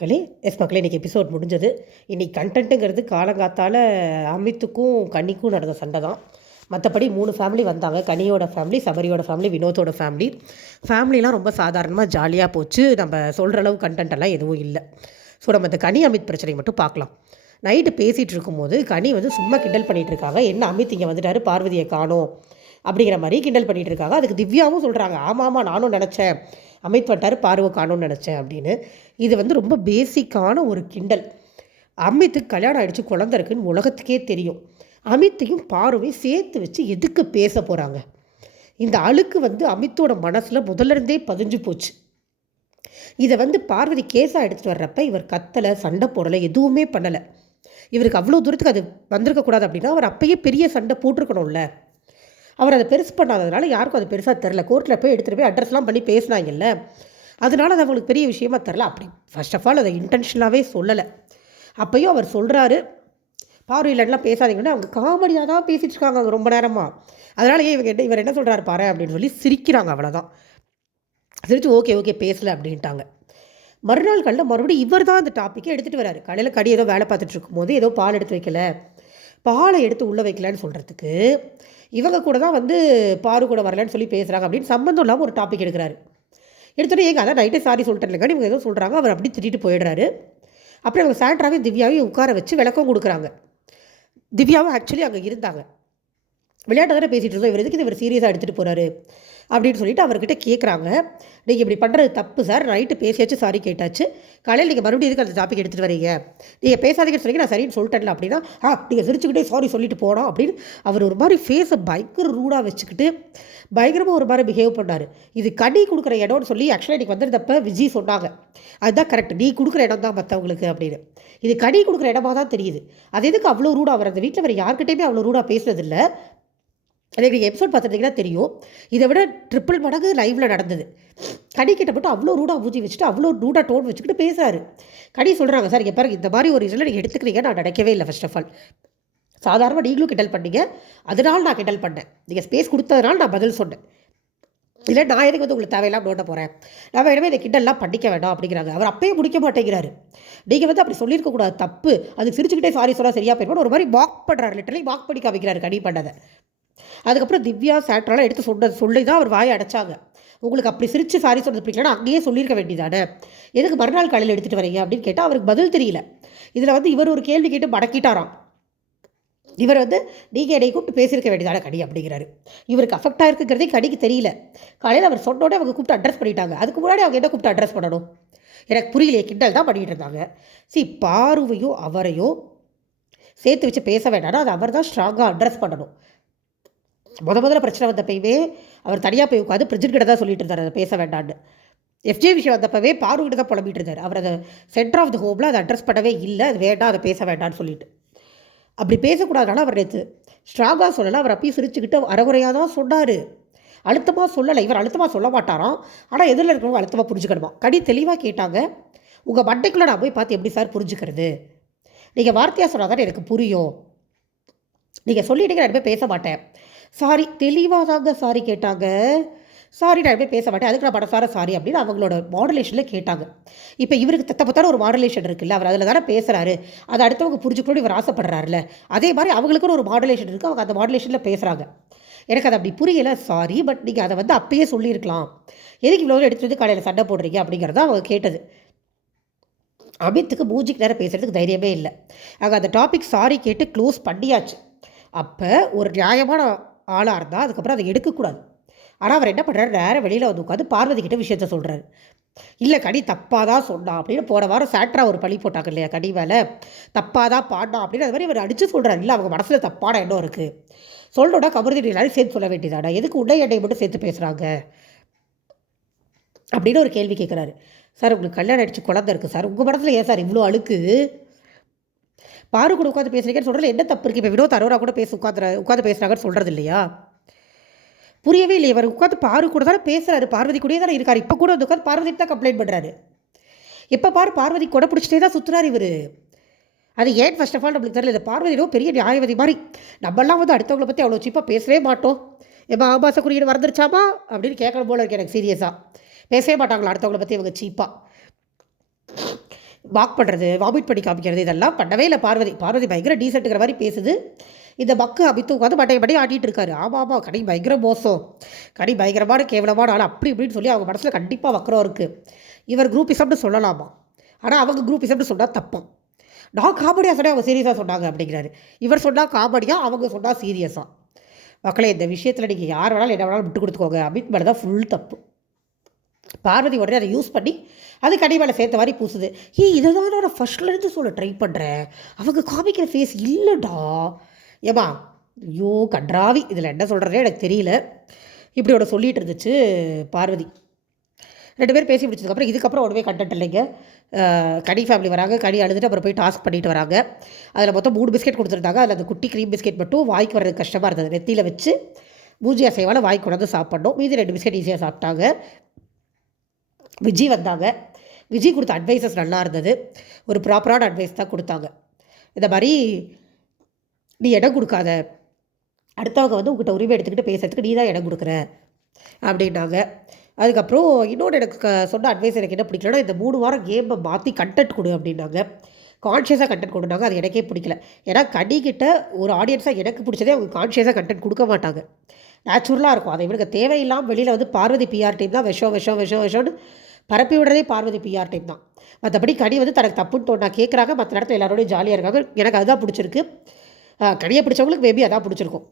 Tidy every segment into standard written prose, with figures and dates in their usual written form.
மக்களே மக்களே இன்றைக்கி எபிசோட் முடிஞ்சது. இன்றைக்கி கண்டென்ட்டுங்கிறது காலங்காத்தால் அமித்துக்கும் கன்னிக்கும் நடந்த சண்டை தான். மற்றபடி 3 ஃபேமிலி வந்தாங்க. கனியோட ஃபேமிலி, சபரியோட ஃபேமிலி, வினோத்தோட ஃபேமிலிலாம் ரொம்ப சாதாரணமாக ஜாலியாக போச்சு. நம்ம சொல்கிற அளவு கண்டென்ட்டெல்லாம் எதுவும் இல்லை. ஸோ நம்ம இந்த கனி அமித் பிரச்சனை மட்டும் பார்க்கலாம். நைட்டு பேசிகிட்டு இருக்கும்போது கனி சும்மா கிண்டல் பண்ணிகிட்டு இருக்காங்க. என்ன அமித் இங்கே வந்துட்டார், பார்வதியை காணோம் அப்படிங்கிற மாதிரி கிண்டல் பண்ணிகிட்டு இருக்காங்க. அதுக்கு திவ்யாவும் சொல்கிறாங்க, ஆமாம் நானும் நினச்சேன், அமித் வட்டார் பார்வை காணும்னு நினச்சேன் அப்படின்னு. இது ரொம்ப பேசிக்கான ஒரு கிண்டல். அமித்துக்கு கல்யாணம் ஆகிடுச்சு, குழந்தை இருக்குன்னு உலகத்துக்கே தெரியும். அமித்தையும் பார்வையும் சேர்த்து வச்சு எதுக்கு பேச போகிறாங்க? இந்த அழுக்கு அமித்தோட மனசில் முதல்ல பதிஞ்சு போச்சு. இதை பார்வதி கேஸாக எடுத்துகிட்டு வர்றப்ப இவர் கத்தலை, சண்டை போடலை, எதுவுமே பண்ணலை. இவருக்கு அவ்வளோ தூரத்துக்கு அது வந்திருக்கக்கூடாது அப்படின்னா அவர் அப்பயே பெரிய சண்டை போட்டிருக்கணும்ல. அவர் அதை பெருசு பண்ணாததுனால யாருக்கும் அது பெருசாக தெரில. கோர்ட்டில் போய் எடுத்துகிட்டு போய் அட்ரஸ்லாம் பண்ணி பேசினாங்கல்ல, அதனால் அது அவங்களுக்கு பெரிய விஷயமா தெரில. அப்படி ஃபர்ஸ்ட் ஆஃப் ஆல் அதை இன்டென்ஷனாகவே சொல்லலை. அப்பையும் அவர் சொல்கிறாரு, பார்வையிலலாம் பேசாதீங்கன்னா அவங்க காமெடியாக தான் பேசிகிட்டு இருக்காங்க அவங்க ரொம்ப நேரமாக. அதனால் இவர் என்ன சொல்கிறாரு பாரு அப்படின்னு சொல்லி சிரிக்கிறாங்க. அவ்வளோதான். சிரிச்சு ஓகே பேசலை அப்படின்ட்டாங்க. மறுநாள் காலையில் மறுபடியும் இவர் தான் அந்த டாப்பிக்கை எடுத்துகிட்டு வராரு. காலையில் கடி ஏதோ வேலை பார்த்துட்டு இருக்கும்போது ஏதோ பால் எடுத்து வைக்கல, பாலை எடுத்து உள்ளே வைக்கலான்னு சொல்கிறதுக்கு இவங்க கூட தான் பாரு கூட வரலன்னு சொல்லி பேசுகிறாங்க அப்படின்னு சம்மந்தம் இல்லாமல் ஒரு டாபிக் எடுக்கிறாரு. எடுத்துகிட்டு ஏங்க அதான் நைட்டே சாரி சொல்லிட்டேன் இல்லைங்க, இவங்க ஏதோ சொல்கிறாங்க, அவர் அப்படி திட்டிட்டு போயிடுறாரு. அப்புறம் அவங்க சாண்ட்ராவே திவ்யாவையும் உட்கார வச்சு விளக்கம் கொடுக்குறாங்க. திவ்யாவும் ஆக்சுவலி அங்கே இருந்தாங்க. விளையாட்டு தானே பேசிகிட்டு இருந்தோம், இவர் எதுக்கு இவர் சீரியஸாக எடுத்துகிட்டு போகிறாரு அப்படின்னு சொல்லிட்டு அவர்கிட்ட கேட்குறாங்க. நீங்கள் இப்படி பண்ணுறது தப்பு சார், நைட்டு பேசியாச்சு, சாரி கேட்டாச்சு, காலையில் நீங்கள் மறுபடியும் எதுக்கு அந்த டாபிக் எடுத்துகிட்டு வரீங்க, நீங்கள் பேசாதீங்கன்னு சொன்னீங்க, நான் சரின்னு சொல்லிட்டேன்ல அப்படின்னா நீங்கள் சிரிச்சுக்கிட்டே சாரி சொல்லிட்டு போனோம் அப்படின்னு அவர் ஒரு மாதிரி ஃபேஸை பயங்கர ரூடாக வச்சுக்கிட்டு பயங்கரமாக ஒரு மாதிரி பிஹேவ் பண்ணார். இது கனி கொடுக்குற இடம்னு சொல்லி ஆக்சுவலாக இன்றைக்கி வந்திருந்தப்போ விஜய் சொன்னாங்க, அதுதான் கரெக்ட், நீ கொடுக்குற இடம் தான் மற்றவங்களுக்கு அப்படின்னு. இது கனி கொடுக்குற இடமா தான் தெரியுது. அது எதுக்கு அவ்வளோ ரூடாக? அவர் அந்த வீட்டில் வேறு யார்கிட்டையுமே அவ்வளோ ரூடாக பேசுனதில்லை. எனக்கு நீங்கள் எபிசோட் பார்த்துட்டிங்கன்னா தெரியும். இதை விட ட்ரிப்பிள் மடங்கு லைவில் நடந்தது. கனி கிட்ட மட்டும் அவ்வளோ ரூடாக ஊற்றி வச்சுட்டு அவ்வளோ ரூடாக டோன் வச்சுக்கிட்டு பேசுகிறாரு. கனி சொல்கிறாங்க, சார் இங்கே பாருங்க, இந்த மாதிரி ஒரு இதில் நீங்கள் எடுத்துக்கிறீங்க, நான் நினைக்கவே இல்லை. ஃபர்ஸ்ட் ஆஃப் ஆல் சாதாரணமாக நீங்களும் கிண்டல் பண்ணீங்க, அதனால் நான் கிண்டல் பண்ணேன், நீங்கள் ஸ்பேஸ் கொடுத்ததுனால நான் பதில் சொன்னேன், இல்லை நான் எதுக்கு உங்களுக்கு தேவையில்லாமல் நோட்ட போகிறேன், நான் இனிமேல் இந்த கிண்டல்லாம் பண்ணிக்க வேண்டாம் அப்படிங்கிறாங்க. அவர் அப்பயே முடிக்க மாட்டேங்கிறாரு. நீங்கள் அப்படி சொல்லியிருக்கக்கூடாது, தப்பு, அது சிரிச்சுக்கிட்டே சாரி சொன்னால் சரியாக போயிடும் ஒரு மாதிரி வாக் பண்ணுறாரு. லிட்டரலி வாக் பண்ணி காமிக்கிறாரு கனி பண்ணதை. அதுக்கப்புறம் திவ்யா சாண்ட்ராலாம் எடுத்து சொல்லி தான் அவர் வாயை அடைச்சாங்க. உங்களுக்கு அப்படி சிரித்து சாரி சொன்னது பிடிக்கலன்னா அங்கேயே சொல்லியிருக்க வேண்டியதானே, எதுக்கு மறுநாள் காலையில் எடுத்துகிட்டு வரீங்க அப்படின்னு கேட்டால் அவருக்கு பதில் தெரியல. இதில் இவர் ஒரு கேள்வி கேட்டு மடக்கிட்டாராம். இவர் நீங்கள் என்னை கூப்பிட்டு பேசியிருக்க வேண்டியதான கனி அப்படிங்கிறாரு. இவருக்கு அஃபெக்ட் ஆகிருக்குங்கிறதே கனிக்கு தெரியல. காலையில் அவர் சொன்னோடனே அவங்க கூப்பிட்டு அட்ரஸ் பண்ணிட்டாங்க. அதுக்கு முன்னாடி அவங்க என்ன கூப்பிட்டு அட்ரஸ் பண்ணணும் எனக்கு புரியலையே, கிண்டல் தான் பண்ணிகிட்டு இருந்தாங்க. பார்வையும் அவரையும் சேர்த்து வச்சு பேச வேண்டாம்னா அது அவர் தான் ஸ்ட்ராங்காக அட்ரஸ் பண்ணணும். முதல்ல பிரச்சனை வந்தப்பயுமே அவர் தனியாக போய் உட்காந்து பிரஜிட் கிட்ட தான் சொல்லிட்டு இருந்தார் அதை பேச வேண்டான்னு. எஃப்ஜே விஷயம் வந்தப்பவே பார்வகிட்ட தான் புலம்பிட்டு இருந்தார். அவர் அதை சென்டர் ஆஃப் த ஹோமில் அதை அட்ரஸ் பண்ணவே இல்லை, அது வேண்டாம், அதை பேச வேண்டான்னு சொல்லிட்டு. அப்படி பேசக்கூடாதுனால அவர் நேற்று ஸ்ட்ராங்காக சொல்லலை. அவர் அப்பயும் சிரிச்சுக்கிட்டு அறகுறையாக தான் சொன்னார், அழுத்தமாக சொல்லலை. இவர் அழுத்தமாக சொல்ல மாட்டாராம், ஆனால் எதிரில் இருக்கிறவங்க அழுத்தமாக புரிஞ்சுக்கணுமா. கனி தெளிவாக கேட்டாங்க, உங்கள் மண்டைக்குள்ளே நான் போய் பார்த்து எப்படி சார் புரிஞ்சுக்கிறது, நீங்கள் வார்த்தையாக சொன்னால் தானே எனக்கு புரியும், நீங்கள் சொல்லிட்டீங்க நான் போய் பேச மாட்டேன். சாரி, தெளிவாக தாங்க சாரி கேட்டாங்க. சாரி நான் போய் பேச மாட்டேன், அதுக்கு நான் படசார சாரி அப்படின்னு அவங்களோட மாடுலேஷனில் கேட்டாங்க. இப்போ இவருக்கு தத்தப்பத்தான ஒரு மாடுலேஷன் இருக்குல்ல, அவர் அதில் தானே பேசுகிறாரு, அதை அடுத்தவங்க புரிஞ்சுக்கணும்னு இவர் ஆசைப்படுறாருல, அதே மாதிரி அவங்களுக்குன்னு ஒரு மாடுலேஷன் இருக்குது, அவங்க அந்த மாடுலேஷனில் பேசுகிறாங்க. எனக்கு அது அப்படி புரியலை, சாரி, பட் நீங்கள் அதை அப்பயே சொல்லியிருக்கலாம், எதுக்கு இவ்வளோ எடுத்து காலையில் சண்டை போடுறீங்க அப்படிங்கிறத அவங்க கேட்டது. அமித்துக்கு மூஞ்சிக்கு நேரம் பேசுகிறதுக்கு தைரியமே இல்லை. அங்கே அந்த டாபிக் சாரி கேட்டு க்ளோஸ் பண்ணியாச்சு. அப்போ ஒரு நியாயமான ஆளாக இருந்தால் அதுக்கப்புறம் அதை எடுக்கக்கூடாது. ஆனால் அவர் என்ன பண்ணுறாரு, நேரம் வெளியில் உட்காந்து பார்வதி கிட்ட விஷயத்த சொல்கிறாரு. இல்லை கனி தப்பாக தான் சொன்னான் அப்படின்னு போன வாரம் சாண்ட்ரா ஒரு பழி போட்டாங்க இல்லையா கனி மேலே, தப்பாக தான் பாடினான் அப்படின்னு அது மாதிரி அவர் அடித்து சொல்கிறார். இல்லை அவங்க மனசில் தப்பான எண்ணம் இருக்குது, சொல்லணுன்னா கமருதி எல்லாரும் சேர்த்து சொல்ல வேண்டியதாடா, எதுக்கு உன்னை எண்ணெய் மட்டும் சேர்த்து பேசுகிறாங்க அப்படின்னு ஒரு கேள்வி கேட்குறாரு. சார் உங்களுக்கு கல்யாணம் அடிச்சு குழந்தை இருக்குது சார், உங்கள் மனசில் ஏன் சார் இவ்வளோ அழுக்கு, பாரு கூட உட்காந்து பேசுகிறீங்கன்னு சொல்கிறது என்ன தப்பு இருக்குது? இப்போ வினோத் அரோரா கூட உட்காந்து பேசுகிறாங்கன்னு சொல்கிறது இல்லையா? புரியவே இல்லை. இவர் உட்காந்து பாரு கூட தானே பேசுகிறாரு, பார்வதி கூடயே தானே இருக்கார். இப்போ கூட உட்காந்து பார்வதி தான் கம்ப்ளைண்ட் பண்ணுறாரு. எப்போ பார்வதி கூட பிடிச்சிட்டே தான் சுற்றுறாரு இவர். அது ஏன் ஃபர்ஸ்ட் ஆஃப் ஆல் நம்மளுக்கு தெரியல. இந்த பார்வதியோ பெரிய நியாயவதி மாதிரி, நம்மளாம் அடுத்தவங்களை பற்றி அவ்வளோ சீப்பாக பேசவே மாட்டோம். எப்போ ஆபாச குறியீடு வந்துருச்சாமா அப்படின்னு கேட்கணும் போல இருக்கு எனக்கு சீரியஸாக. பேசவே மாட்டாங்களா அடுத்தவங்களை பற்றி இவங்க சீப்பாக. வாக் பண்ணுறது, வாமிட் பண்ணி காமிக்கிறது இதெல்லாம் பண்ணவே இல்லை பார்வதி. பார்வதி பயங்கர டீசென்ட்டுங்கிற மாதிரி பேசுது. இந்த பக்கு அபித்து உட்காந்து மட்டை ஆட்டிகிட்டு இருக்காரு. ஆமாம் கனி பயங்கர மோசம், கனி பயங்கரமான கேவலமான ஆள் அப்படி இப்படின்னு சொல்லி அவங்க மனசில் கண்டிப்பாக வக்கரம் இருக்குது. இவர் குரூப்பிசம்னு சொல்லலாமா, ஆனால் அவங்க குரூப்பிசம்னு சொன்னால் தப்போம். நான் காமெடியாக சொன்னேன், அவங்க சீரியஸாக சொன்னாங்க அப்படிங்கிறாரு. இவர் சொன்னால் காமெடியாக, அவங்க சொன்னால் சீரியஸாக. மக்களே, இந்த விஷயத்தில் நீங்கள் யார் வேணாலும் என்ன வேணாலும் விட்டு கொடுத்துக்கோங்க. அமித் மேலே தான் ஃபுல் தப்பு. பார்வதி உடனே அதை யூஸ் பண்ணி அது கனி மேலே சேர்த்த மாதிரி பூசுது. இதை தான் நான் ஃபஸ்ட்லேருந்து சொல்ல ட்ரை பண்ணுறேன், அவங்க காமிக்கிற ஃபேஸ் இல்லைடா. ஏமா ஐயோ கன்றாவி, இதில் என்ன சொல்கிறதே எனக்கு தெரியல. இப்படியோட சொல்லிகிட்டு இருந்துச்சு பார்வதி. 2 பேர் பேசி முடிச்சதுக்கப்புறம் இதுக்கப்புறம் ஒன்றுமே கண்டென்ட் இல்லைங்க. கனி ஃபேமிலி வராங்க. கனி அழுதுட்டு அப்புறம் போய் டாஸ்க் பண்ணிட்டு வராங்க. அதில் மொத்தம் 3 பிஸ்கெட் கொடுத்துருந்தாங்க. அதில் அந்த குட்டி க்ரீம் பிஸ்கெட் மட்டும் வாய்க்கு வர்றது கஷ்டமாக இருந்தது. நெத்தியில் வச்சு மூஞ்சி அசைவால் வாய்க்கு கொண்டாந்து சாப்பிட்ணும். மீதி 2 பிஸ்கெட் ஈஸியாக சாப்பிட்டாங்க. விஜய் வந்தாங்க. விஜய் கொடுத்த அட்வைஸஸ் நல்லா இருந்தது. ஒரு ப்ராப்பரான அட்வைஸ் தான் கொடுத்தாங்க. இந்த மாதிரி நீ இடம் கொடுக்காத, அடுத்தவங்க வந்து உங்கள்கிட்ட உரிமை எடுத்துக்கிட்டு பேசுறதுக்கு நீ தான் இடம் கொடுக்குற அப்படின்னாங்க. அதுக்கப்புறம் இன்னொன்று எனக்கு சொன்ன அட்வைஸ் எனக்கு என்ன பிடிக்கலன்னா, இந்த 3 வாரம் கேமை மாற்றி கண்டென்ட் கொடு அப்படின்னாங்க. கான்ஷியஸாக கண்டென்ட் கொடுனாங்க. அது எனக்கே பிடிக்கல. ஏன்னா கனிக்கிட்ட ஒரு ஆடியன்ஸாக எனக்கு பிடிச்சதே அவங்க கான்ஷியஸாக கண்டென்ட் கொடுக்க மாட்டாங்க. நேச்சுரலாக இருக்கும். அதை இவனுக்கு தேவையில்லாமல் வெளியில் வந்து பார்வதி பிஆர் டீம் தான் விஷம்னு பரப்பி விடுறதே பார்வதி பிஆர் டீம் தான். மற்றபடி கனி வந்து தனக்கு தப்புன்னு தோணா கேட்குறாங்க. மற்ற இடத்துல எல்லாரோடையும் ஜாலியாக இருக்காங்க. எனக்கு அதுதான் பிடிச்சிருக்கு. கனியை பிடிச்சவங்களுக்கு மேபி அதான் பிடிச்சிருக்கும்.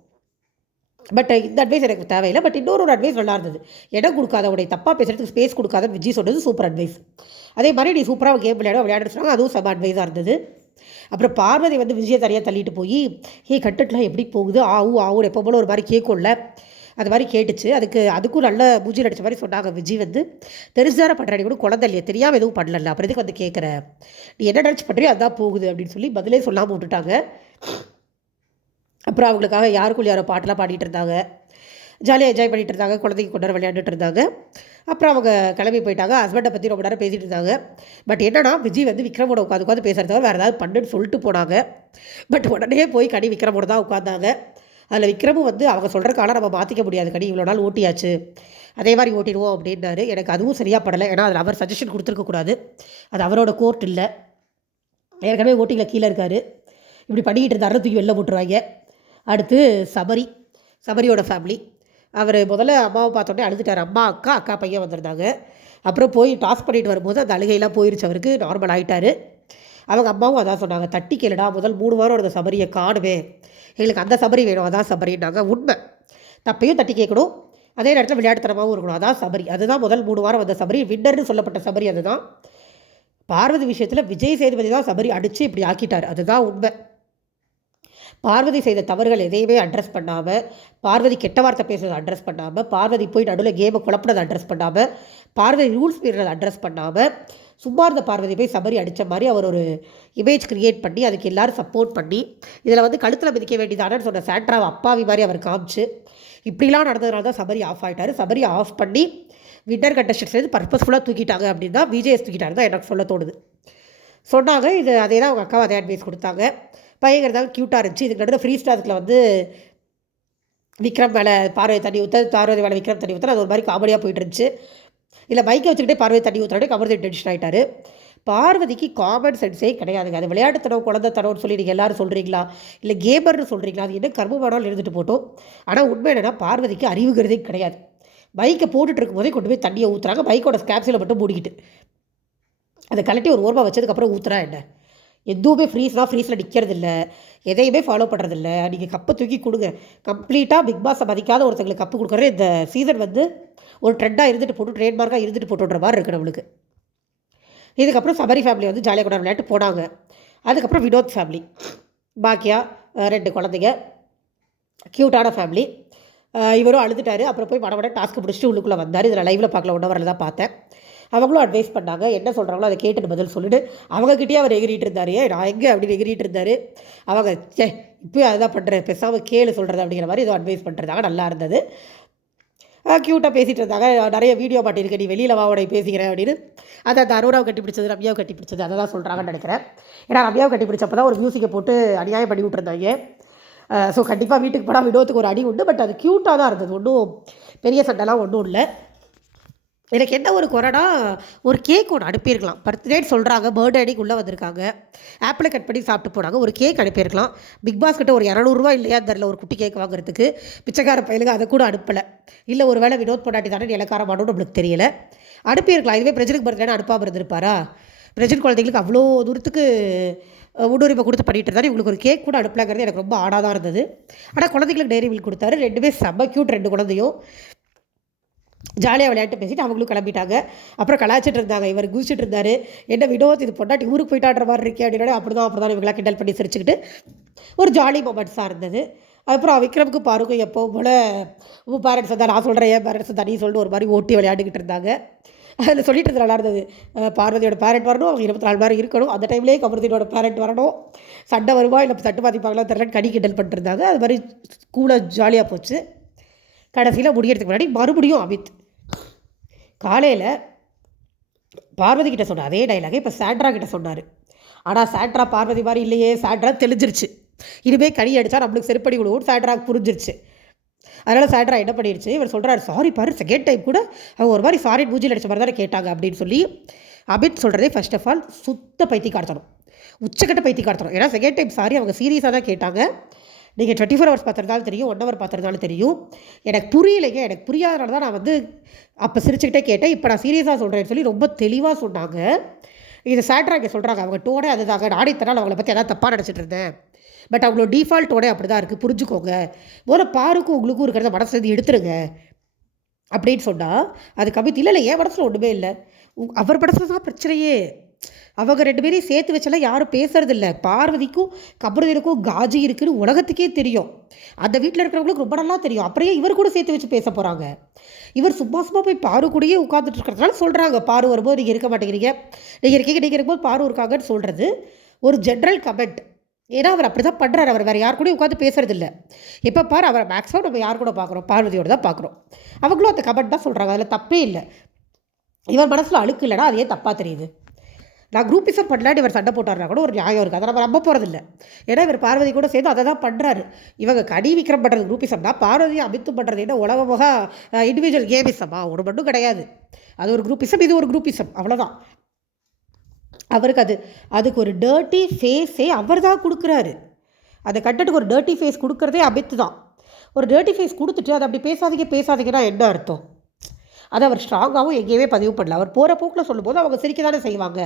பட் இந்த அட்வைஸ் எனக்கு தேவையில்லை. பட் இன்னொரு அட்வைஸ் நல்லா இருந்தது. இடம் கொடுக்காத, உடைய தப்பாக பேசுகிறதுக்கு ஸ்பேஸ் கொடுக்காதன்னு விஜய் சொன்னது சூப்பர் அட்வைஸ். அதே மாதிரி நீ சூப்பராக கேம் விளையாட சொன்னாங்க. அதுவும் செம்ம அட்வைஸாக இருந்தது. அப்புறம் பார்வதி வந்து விஜயை தனியாக தள்ளிட்டு போய் கண்டென்ட்லாம் எப்படி போகுது ஆவும் எப்போ போல ஒரு மாதிரி கேட்கும்ல, அது மாதிரி கேட்டுச்சு. அதுக்கும் நல்ல மூஞ்சி நடிச்ச மாதிரி சொன்னாங்க. விஜய் வந்து தெரிஞ்சார பண்ணுறாடி கூட குழந்தை இல்லையா, தெரியாமல் எதுவும் பண்ணல, அப்புறம் எதுக்கு வந்து கேட்குற, நீ என்ன நினச்சி பண்ணுறியோ அதுதான் போகுது அப்படின்னு சொல்லி பதிலே சொல்லாமல் விட்டுட்டாங்க. அப்புறம் அவங்களுக்காக யாருக்குள்ள யாரோ பாட்டெலாம் பாடிட்டு இருந்தாங்க. ஜாலியாக என்ஜாய் பண்ணிகிட்டு இருந்தாங்க. குழந்தைக்கு கொண்டாட விளையாண்டுட்டு இருந்தாங்க. அப்புறம் அவங்க கிளம்பி போயிட்டாங்க. ஹஸ்பண்டை பற்றி ரொம்ப நேரம் பேசிகிட்டு இருந்தாங்க. பட் என்னன்னா விஜய் வந்து விக்ரமோட உட்காந்து பேசுகிறத வேறு ஏதாவது பண்ணுன்னு சொல்லிட்டு போனாங்க. பட் உடனே போய் கனி விக்ரமோட தான் உட்காந்தாங்க. அதில் விக்ரமும் வந்து அவங்க சொல்கிறக்கான நம்ம மாற்றிக்க முடியாது, கனி இவ்வளோ நாள் ஓட்டியாச்சு, அதே மாதிரி ஓட்டிடுவோம் அப்படின்னாரு. எனக்கு அதுவும் சரியாக படலை. ஏன்னா அதில் அவர் சஜஷன் கொடுத்துருக்கக்கூடாது. அது அவரோட கோர்ட் இல்லை. ஏற்கனவே ஓட்டிங்கில் கீழே இருக்கார். இப்படி பண்ணிக்கிட்டு இருந்தாரு, தூக்கி வெளில போட்டுருவாங்க. அடுத்து சபரியோட ஃபேமிலி. அவர் முதல்ல அம்மாவை பார்த்தோன்னே அழுதுட்டார். அம்மா அக்கா பையன் வந்திருந்தாங்க. அப்புறம் போய் டாஸ்க் பண்ணிட்டு வரும்போது அந்த அழுகையெல்லாம் போயிருச்சு, அவருக்கு நார்மல் ஆகிட்டார். அவங்க அம்மாவும் அதான் சொன்னாங்க, தட்டி கேளுடா, முதல் 3 வாரம் இருந்த சபரியை காணுவே, எங்களுக்கு அந்த சபரி வேணும், அதான் சபரின்னாங்க. உண்மை, தப்பையும் தட்டி கேட்கணும், அதே நேரத்தில் விளையாட்டுத்தனமாகவும் இருக்கணும், அதான் சபரி. அதுதான் முதல் 3 வாரம் வந்த சபரி, வின்னர்னு சொல்லப்பட்ட சபரி அதுதான். பார்வதி விஷயத்தில் விஜய் சேதுபதி தான் சபரி அடித்து இப்படி ஆக்கிட்டார், அதுதான் உண்மை. பார்வதி செய்த தவறுகள் எதையுமே அட்ரஸ் பண்ணாமல், பார்வதி கெட்ட வார்த்தை பேசுறதை அட்ரஸ் பண்ணாமல், பார்வதி போய் நடுவில் கேமை குழப்பினதை அட்ரஸ் பண்ணாமல், பார்வதி ரூல்ஸ் மீறதை அட்ரஸ் பண்ணாமல், சும்மா இருந்த பார்வதி போய் சபரி அடித்த மாதிரி அவர் ஒரு இமேஜ் க்ரியேட் பண்ணி அதுக்கு எல்லோரும் சப்போர்ட் பண்ணி, இதில் வந்து கழுத்தில் மிதிக்க வேண்டியதானு சொன்ன சாண்ட்ராவை அப்பாவி மாதிரி அவர் காமிச்சு இப்படிலாம் நடந்ததுனால தான் சபரி ஆஃப் ஆகிட்டார். சபரி ஆஃப் பண்ணி வின்னர் கண்டஸ்டன்ஸ் பர்பஸ்ஃபுல்லாக தூக்கிட்டாங்க அப்படின்னு தான் விஜேஎஸ் தூக்கிட்டாரு தான் எனக்கு சொல்ல தோணுது. சொன்னாங்க. இது அதே தான் அவங்க அக்காவை அதே அட்வைஸ் கொடுத்தாங்க. பையங்கிறதாங்க க்யூட்டாக இருந்துச்சு. இதுக்கு நடுவில் ஃப்ரீ ஸ்டார்ஸில் வந்து விக்ரம் மேலே பார்வதி தண்ணி ஊற்ற, பார்வதி மேலே விக்ரம் தண்ணி ஊற்ற, அது ஒரு மாதிரி காமெடியாக போயிட்டு இருந்துச்சு. இல்லை பைக்கை வச்சுக்கிட்டே பார்வதி தண்ணி ஊற்றுறாரு, கமர்தி டென்ஷன் ஆகிட்டார். பார்வதிக்கு காமன் சென்ஸே கிடையாதுங்க. அது விளையாட்டுத்தனம் குழந்தைத்தனம்னு சொல்லி நீங்கள் எல்லோரும் சொல்கிறீங்களா, இல்லை கேமர்னு சொல்கிறீங்களா, அது என்ன கர்ம வேணாலும் இருந்துட்டு போட்டோம். ஆனால் உண்மை என்னென்னா பார்வதிக்கு அறிவுங்கிறதே கிடையாது. பைக்கை போட்டுட்டு இருக்கும்போதே கொண்டு போய் தண்ணியை ஊற்றுறாங்க, பைக்கோட ஸ்கேப்ஸில் மட்டும் மூடிக்கிட்டு அதை கலட்டி ஒரு ஓரமாக வச்சதுக்கப்புறம் ஊற்றுறா என்ன. எதுவுமே ஃப்ரீஸில் நிற்கிறது இல்லை, எதையுமே ஃபாலோ பண்ணுறதில்ல. நீங்கள் கப்பை தூக்கி கொடுங்க. கம்ப்ளீட்டாக பிக் பாஸை மதிக்காத ஒருத்தங்களுக்கு கப்பு கொடுக்குறது இந்த சீசன் வந்து ஒரு ட்ரெண்டாக இருந்துட்டு போட்டு, ட்ரேட்மார்க்காக இருந்துட்டு போட்டுன்ற மாதிரி இருக்குது நம்மளுக்கு. இதுக்கப்புறம் சபரி ஃபேமிலி வந்து ஜாலியாக கொண்டாட விளையாட்டு போனாங்க. அதுக்கப்புறம் வினோத் ஃபேமிலி, பாக்கியா 2 குழந்தைங்க, க்யூட்டான ஃபேமிலி. இவரும் அழுதுட்டார். அப்புறம் போய் மட டாஸ்க்கு முடிச்சுட்டு உள்ளுக்குள்ளே வந்தார். இதில் லைவில் பார்க்கல, 1 ஹவரில் தான் பார்த்தேன். அவங்களும் அட்வைஸ் பண்ணாங்க, என்ன சொல்கிறாங்களோ அதை கேட்டுட்டு பதில் சொல்லிட்டு அவங்கக்கிட்டே அவர் எகிரிட்டு இருந்தார். நான் எங்கே அப்படின்னு எகிரிட்டு இருந்தார். அவங்க இப்போயும் அதுதான் பண்ணுறேன், பெருசாக கேளு சொல்கிறது அப்படிங்கிற மாதிரி ஏதோ அட்வைஸ் பண்ணுறதாங்க. நல்லா இருந்தது. க்யூட்டாக பேசிகிட்டு இருந்தாங்க. நிறைய வீடியோ மாட்டியிருக்கேன், நீ வெளியில் வாவோட பேசிக்கிறேன் அப்படின்னு. அதை அந்த அரோராவை கட்டிப்பிடிச்சது, ரம்யாவை கட்டிப்பிடிச்சது, அதை தான் சொல்கிறாங்கன்னு நினைக்கிறேன். ஏன்னா ரம்யாவை கட்டிப்பிடிச்சப்போ தான் ஒரு மியூசிக்கை போட்டு அநியாயம் பண்ணி விட்டுருந்தாங்க. ஸோ கண்டிப்பாக வீட்டுக்கு போனால் வினோத்துக்கு ஒரு அடி உண்டு. பட் அது க்யூட்டாக தான் இருந்தது, ஒன்றும் பெரிய சண்டைலாம் ஒன்றும் இல்லை. எனக்கு என்ன ஒரு குறைனா, ஒரு கேக் ஒன்று அனுப்பியிருக்கலாம். பர்த்டேன்னு சொல்கிறாங்க, பர்த்டே அன்னைக்கு உள்ளே வந்திருக்காங்க. ஆப்பிளை கட் பண்ணி சாப்பிட்டு போனாங்க. ஒரு கேக் அனுப்பியிருக்கலாம். பிக் பாஸ் கிட்ட ஒரு ரூ. 200 இல்லையான்னு தெரில ஒரு குட்டி கேக் வாங்குறதுக்கு. பிச்சைக்கார பயலுங்க அதை கூட அனுப்பலை. இல்லை ஒரு வேளை வினோத் பொண்டாட்டி தானே இலக்காரமானு நம்மளுக்கு தெரியல. அனுப்பியிருக்கலாம். இதுவே பிரஜனுக்கு பர்த்டேன்னு அனுப்பாமல் இருந்திருப்பாரா? பிரஜன் குழந்தைங்களுக்கு அவ்வளோ தூரத்துக்கு முன்னுரிமை கொடுத்து பண்ணிட்டு இருந்தாரு. இவங்களுக்கு ஒரு கேக் கூட அனுப்பலாங்கிறது எனக்கு ரொம்ப ஆடாக தான் இருந்தது. ஆனால் குழந்தைங்களுக்கு டைரி மில்க் கொடுத்தாரு. 2மே செம்ம க்யூட், 2 குழந்தையும் ஜாலியாக விளையாட்டு பேசிட்டு அவங்களும் கிளம்பிட்டாங்க. அப்புறம் கலாய்ச்சிட்டு இருந்தாங்க. இவர் குதிச்சுட்டு இருந்தார். என்ன வினோத் இது பொண்டாட்டி ஊருக்கு போயிட்டாடுற மாதிரி இருக்கே அப்படின்னா, அப்படிதான் இவங்களாம் கிண்டல் பண்ணி சிரிச்சுக்கிட்டு ஒரு ஜாலி மொமெண்ட்ஸாக இருந்தது. அப்புறம் விக்ரமுக்கு பாருக்கும் எப்போவும் போல் உன் பேரண்ட்ஸ் தான் நான் சொல்கிறேன், என் பேரண்ட்ஸ் தான் நீ சொல்லிட்டு ஒரு மாதிரி ஓட்டி விளையாண்டுக்கிட்டு இருந்தாங்க. அதில் சொல்லிட்டு இருந்தது நல்லா இருந்தது. பார்வதியோட பேரண்ட் வரணும், அவங்க 24 மணி நேரம் இருக்கணும், அந்த டைம்லேயே கமருதீனோட பேரண்ட் வரணும், சண்டை வருவா இல்லை தட்டு பார்த்திப்பாங்களா தெரியலன்னு கடி கிண்டல் பண்ணிட்டு இருந்தாங்க. அது மாதிரி ஸ்கூலாக ஜாலியாக போச்சு. கடைசியில் முடியறதுக்கு முன்னாடி மறுபடியும் அமித் காலையில் பார்வதி கிட்ட சொன்ன அதே டைலாகை இப்போ சாண்ட்ரா கிட்ட சொன்னார். ஆனால் சாண்ட்ரா பார்வதி மாதிரி இல்லையே, சாண்ட்ரா தெளிஞ்சிருச்சு. இனிமேல் கனி அடித்தா நம்மளுக்கு செருப்படி விடுவோம் சாண்ட்ராக்கு புரிஞ்சிருச்சு. அதனால் சாண்ட்ரா என்ன பண்ணிடுச்சு, இவர் சொல்கிறார் சாரி பாரு, செகண்ட் டைம் கூட அவங்க ஒரு மாதிரி சாரி மூஞ்சில் அடித்த மாதிரி தானே கேட்டாங்க அப்படின்னு சொல்லி அமித் சொல்கிறதே ஃபர்ஸ்ட் ஆஃப் ஆல் சுத்த பைத்தியக்காரத்தனம், உச்சக்கட்ட பைத்தியக்காரத்தனம். ஏன்னா செகண்ட் டைம் சாரி அவங்க சீரியஸாக தான் கேட்டாங்க. நீங்கள் 24 ஹவர்ஸ் பார்த்துருந்தாலும் தெரியும், 1 ஹவர் பார்த்துருந்தாலும் தெரியும். எனக்கு புரியலைங்க, எனக்கு புரியாதனால தான் நான் அப்போ சிரிச்சுக்கிட்டே கேட்டேன், இப்போ நான் சீரியஸாக சொல்கிறேன்னு சொல்லி ரொம்ப தெளிவாக சொன்னாங்க. இதை சாண்ட்ரா இங்கே சொல்கிறாங்க, அவங்க டோனே அதுதாங்க, நானே தனால் அவங்கள பற்றி எதாவது தப்பாக நினச்சிட்டு இருந்தேன், பட் அவங்களோட டிஃபால்ட் டோனே அப்படி தான் இருக்குது, புரிஞ்சுக்கோங்க, முதல்ல பாருக்கும் உங்களுக்கும் இருக்கிறத மனசுலேருந்து எடுத்துருங்க அப்படின்னு சொன்னால் அதுக்கு அமித் இல்லை என் மனசில் ஒன்றுமே இல்லை, அவர் மனசில் தான் பிரச்சனையே, அவங்க 2 பேரையும் சேர்த்து வச்செல்லாம் யாரும் பேசுறதில்ல. பார்வதிக்கும் கமருதீனுக்கும் காஜி இருக்குன்னு உலகத்துக்கே தெரியும், அந்த வீட்டில் இருக்கிறவங்களுக்கு ரொம்ப நல்லா தெரியும். அப்புறம் இவர் கூட சேர்த்து வச்சு பேச போகிறாங்க. இவர் சும்மா போய் பாரு கூடயே உட்காந்துட்டு இருக்கிறதுனால சொல்கிறாங்க, பாரு வரும்போது நீங்கள் இருக்க மாட்டேங்கிறீங்க, நீங்கள் இருக்கும்போது பாரு இருக்காங்கன்னு சொல்கிறது ஒரு ஜென்ரல் கமெண்ட். ஏன்னா அவர் அப்படி தான் பண்ணுறாரு, அவர் வேறு யார் கூட உட்காந்து பேசுறதில்ல. எப்போ பாரு அவரை மேக்ஸிமம் நம்ம யார் கூட பார்க்குறோம், பார்வதியோடு தான் பார்க்குறோம். அவங்களும் அந்த கமெண்ட் தான் சொல்கிறாங்க, அதில் தப்பே இல்லை. இவர் மனசில் அழுக்கு இல்லைனா அது ஏன் தப்பாக தெரியுது? நான் குரூப்பிசம் பண்ணலான்னு இவர் சண்டை போட்டார்னா கூட ஒரு நியாயம் இருக்குது, அதை நம்ம நம்ப போகிறதில்ல. ஏன்னா இவர் பார்வதி கூட சேர்ந்து அதை தான் பண்ணுறாரு. இவங்க கடி விக்ரம் பண்ணுறது குரூப்பிசம் தான், பார்வதியை அமித்து பண்ணுறது என்ன உலகமாக இண்டிவிஜுவல் கேமிசமா? ஒரு மட்டும் கிடையாது. அது ஒரு குரூப்பிசம், இது ஒரு குரூப்பிசம், அவ்வளோதான். அவருக்கு அதுக்கு ஒரு டர்ட்டி ஃபேஸே அவர் தான் கொடுக்குறாரு. அந்த கண்டென்ட்டுக்கு ஒரு டர்ட்டி ஃபேஸ் கொடுக்குறதே அமித்து தான். ஒரு டர்ட்டி ஃபேஸ் கொடுத்துட்டு அதை அப்படி பேசாதீங்கன்னா என்ன அர்த்தம்? அதை அவர் ஸ்ட்ராங்காகவும் எங்கேயுமே பதிவு பண்ணல. அவர் போகிற போக்கில் சொல்லும்போது அவங்க சிரிக்க தானே செய்வாங்க.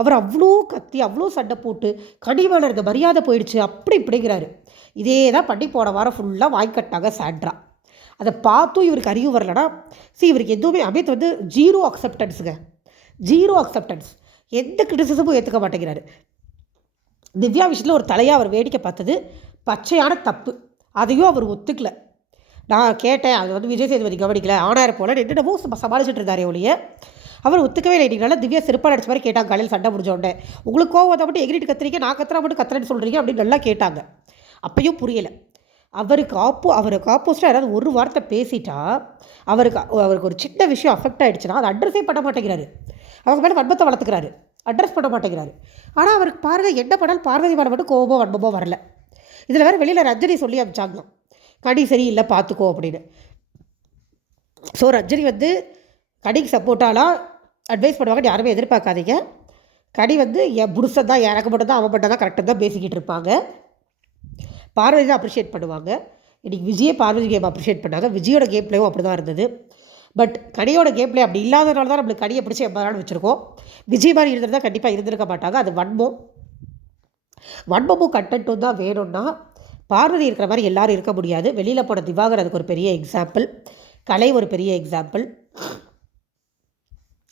அவர் அவ்வளோ கத்தி அவ்வளோ சண்டை போட்டு கனிமான இருந்த மரியாதை போயிடுச்சு அப்படி இப்படிங்கிறாரு. இதே தான் பண்ணி போன வாரம் ஃபுல்லாக வாங்கிக்கட்டாங்க சாண்ட்ரா. அதை பார்த்தும் இவருக்கு அறிவு வரலன்னா இவருக்கு எதுவுமே அமித் ஜீரோ அக்செப்டன்ஸுங்க, ஜீரோ அக்செப்டன்ஸ். எந்த கிரிட்டிசிசமும் ஏற்றுக்க மாட்டேங்கிறாரு. திவ்யா விஷயத்தில் ஒரு தலையாக அவர் வேடிக்கை பார்த்தது பச்சையான தப்பு, அதையும் அவர் ஒத்துக்கல. நான் கேட்டேன், அது விஜய் சேதுபதி கவனிக்கல, ஆனாயிரம் போல என்னென்னவோ சமாளிச்சுட்டு இருந்தாரே ஒழிய அவர் ஒத்துக்கவே இல்லை. இன்றைக்கி நல்லா திவ்யா சிறப்பாக நடிச்ச மாதிரி கேட்டாங்க. காலையில் சண்டை முடிஞ்சோடனே உங்களுக்கு கோவம் அதை மட்டும் எகிரிட்டு கத்துறீங்க, நான் மட்டும் கத்துறேன்னு சொல்கிறீங்க அப்படின்னு நல்லா கேட்டாங்க. அப்பையும் புரியலை. அவருக்கு ஆப்போசிட்டாக யாராவது ஒரு வார்த்தை பேசிட்டா அவருக்கு ஒரு சின்ன விஷயம் அஃபெக்ட் ஆகிடுச்சுன்னா அதை அட்ரஸே பண்ண மாட்டேங்கிறாரு. அவங்க மேலே வன்மத்தை வளர்த்துக்கிறாரு, அட்ரஸ் பண்ண மாட்டேங்கிறாரு. ஆனால் அவருக்கு பாருங்கள், என்ன பண்ணாலும் பார்வதி மேலே மட்டும் கோபமோ வன்மமோ வரல. இதில் வேறு வெளியில் ரஜினி சொல்லி அனுப்பிச்சாங்களாம், கடி சரியில்லை பார்த்துக்கோ அப்படின்னு. ஸோ ரஜினி கடிக்கு சப்போர்ட்டாலாம் அட்வைஸ் பண்ணுவாங்க, யாருமே எதிர்பார்க்காதீங்க. கடி என் புருஷன் தான், எனக்கு மட்டும் தான், அவன் மட்டும் தான் கரெக்டாக தான் பேசிக்கிட்டு இருப்பாங்க. பார்வதி தான் அப்ரிஷியேட் பண்ணுவாங்க. இன்றைக்கி விஜயை பார்வதி கேம் அப்ரிஷியேட் பண்ணாங்க. விஜயோட கேம் பிளேவும் அப்படி தான் இருந்தது. பட் கனியோட கேம் பிளே அப்படி இல்லாதனால தான் நம்மளுக்கு கனியை பிடிச்சி 80 நாள் வச்சுருக்கோம். விஜய் மாதிரி இருந்திருந்தால் கண்டிப்பாக இருந்திருக்க மாட்டாங்க. அது வன்மமும் கண்டென்ட்டும் தான் வேணும்னா பார்வதி இருக்கிற மாதிரி எல்லோரும் இருக்க முடியாது. வெளியில் போன திவாகர் அதுக்கு ஒரு பெரிய எக்ஸாம்பிள், கலை ஒரு பெரிய எக்ஸாம்பிள்.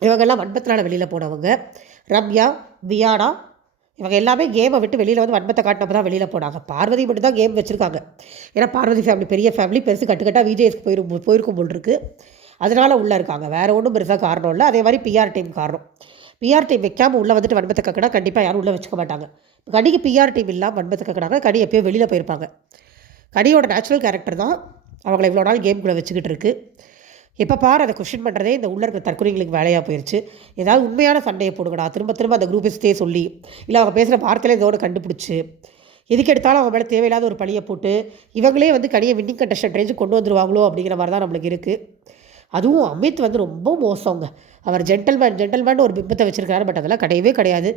இவங்கெல்லாம் வன்மத்தினால வெளியில் போனவங்க. ரம்யா, வியானா இவங்க எல்லாமே கேமை விட்டு வெளியில் வன்மத்தை காட்டினப்போ தான் வெளியில் போனாங்க. பார்வதி மட்டும் தான் கேம் வச்சுருக்காங்க. ஏன்னா பார்வதி ஃபேமிலி பெரிய ஃபேமிலி, பெருசு கட்டுக்கட்டாக விஜேஎஸ்க்கு போயிருக்கும் போல் இருக்குது, அதனால் உள்ளே இருக்காங்க. வேறு ஒன்றும் பெருசாக காரணம் இல்லை. அதே மாதிரி பிஆர் டீம் காரணம். பிஆர் டீம் வைக்காமல் உள்ளே வன்மத்தை கக்கினா கண்டிப்பாக யாரும் உள்ளே வச்சுக்க மாட்டாங்க. கடிக்கு பிஆர் டீம் இல்லாமல் வன்மத்தை கக்கினாங்க, கடி எப்போயோ வெளியில் போயிருப்பாங்க. கடியோட நேச்சுரல் கேரக்டர் தான் அவங்கள இவ்வளோ நாள் கேம்குள்ளே வச்சுக்கிட்டு இருக்குது. எப்போ பார் அதை கொஷின் பண்ணுறதே இந்த உள்ள இருக்கிற தற்கொலைங்களுக்கு வேலையாக போயிடுச்சு. ஏதாவது உண்மையான சண்டையை போடுங்கடா, திரும்ப அந்த குரூப்பிஸ்டே சொல்லி, இல்லை அவங்க பேசுகிற வார்த்தையில இதோடு கண்டுபிடிச்சி, எதுக்கு எடுத்தாலும் அவங்க மேலே தேவையில்லாத ஒரு பழியை போட்டு இவங்களே கனியை வின்னிங் கண்டஸ்டன்ட் ரேஞ்சு கொண்டு வந்துருவாங்களோ அப்படிங்கிற மாதிரி தான் நம்மளுக்கு இருக்குது. அதுவும் அமித் வந்து ரொம்ப மோசங்க. அவர் ஜென்டில்மேன் ஒரு பிம்பத்தை வச்சுருக்காரு. பட் அதெல்லாம் கிடையவே கிடையாது.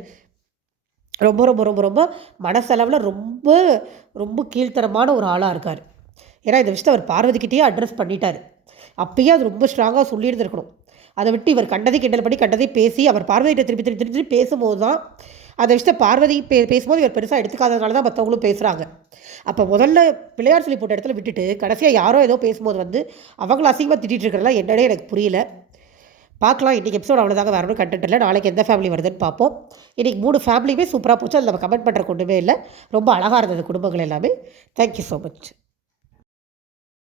ரொம்ப ரொம்ப ரொம்ப ரொம்ப மனசளவில் ரொம்ப ரொம்ப கீழ்த்தரமான ஒரு ஆளாக இருக்கார். ஏன்னா இந்த விஷயத்தை அவர் பார்வதிக்கிட்டேயே அட்ரஸ் பண்ணிட்டார். அப்பயே அது ரொம்ப ஸ்ட்ராங்காக சொல்லியிருந்துருக்கணும். அதை விட்டு இவர் கண்டதை கிண்டல் பண்ணி கண்டதை பேசி அவர் பார்வதிகிட்ட திருப்பி திருப்பி திருப்பி திருப்பி பேசும்போது தான் அந்த விஷயத்தை பார்வதி பேசும்போது இவர் பெருசாக எடுத்துக்காததுனால தான் மற்றவங்களும் பேசுகிறாங்க. அப்போ முதல்ல பிள்ளையார் சொல்லி போட்ட இடத்துல விட்டுட்டு கடைசியாக யாரோ ஏதோ பேசும்போது வந்து அவங்கள அசிங்கமாக திட்டிகிட்டு இருக்கிறலாம் என்னடே எனக்கு புரியல. பார்க்கலாம். இன்றைக்கி எபிசோட் அவ்வளோதாங்க. வேறு ஒன்றும் கண்டென்ட் இல்லை. நாளைக்கு எந்த ஃபேமிலி வருதுன்னு பார்ப்போம். இன்றைக்கி 3 ஃபேமிலியுமே சூப்பராக போச்சு. அதில் நம்ம கமெண்ட் பண்ணுறக்கு ஒன்றுமே இல்லை. ரொம்ப அழகாக இருந்தது குடும்பங்கள் எல்லாமே. Thank you so much.